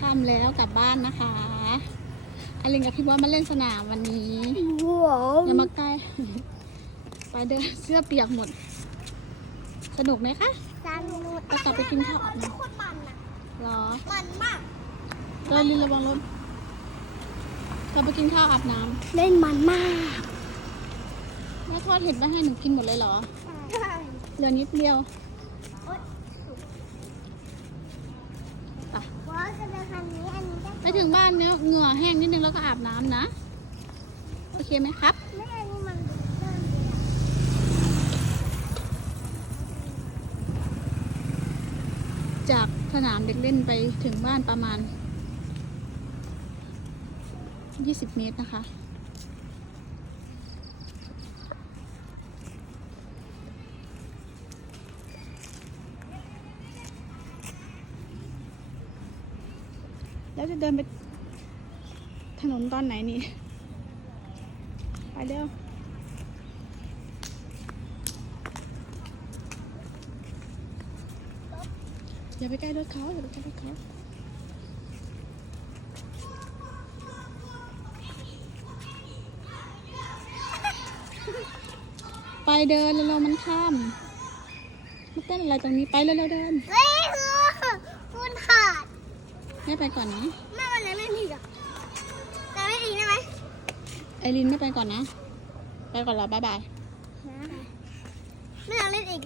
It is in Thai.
ค่ำแล้วกลับบ้านนะคะอลินกับพี่บอสมาเล่นสนามวันนี้ว้าวอย่ามาใกล้ไปเดินเสื้อเปียกหมด สนุกไหมคะสนุกไปกลับไปกินข้าวอาบน้โคตรมันอะำรอมันมากเดินลินระวังรถกลับไปกินข้าวอาบน้เล่นมันมากำแม่ทอดเห็ดไว้ให้หนูกินหมดเลยเหรอใช่เหลือนิดเดียว ไป ว้าวจะเป็นคันนี้อันนี้จะ ไป ถึงบ้านเนี้ยเหงื่อแห้งนิดนึงแล้วก็อาบน้ำนะ โอเคไหมครับจากสนามเด็กเล่นไปถึงบ้านประมาณ 20 เมตรนะคะ แล้วจะเดินไปถนนตอนไหนนี่ ไปเร็วอย่าไปใกล้รถเขาอย่าไปใกล้รถเขาไปเดินเร็วๆมันข้ามมาเต้นอะไรตรงนี้ไปเร็วๆเดิน เฮ้ยคือคุณขาด แม่ไปก่อนนะแม่มันเลยไม่ดีอะแต่ไม่ดีได้ไหมไอรินไม่ไปก่อนนะ ไปก่อนแล้วบ๊ายบาย ไม่อยากเล่นอีก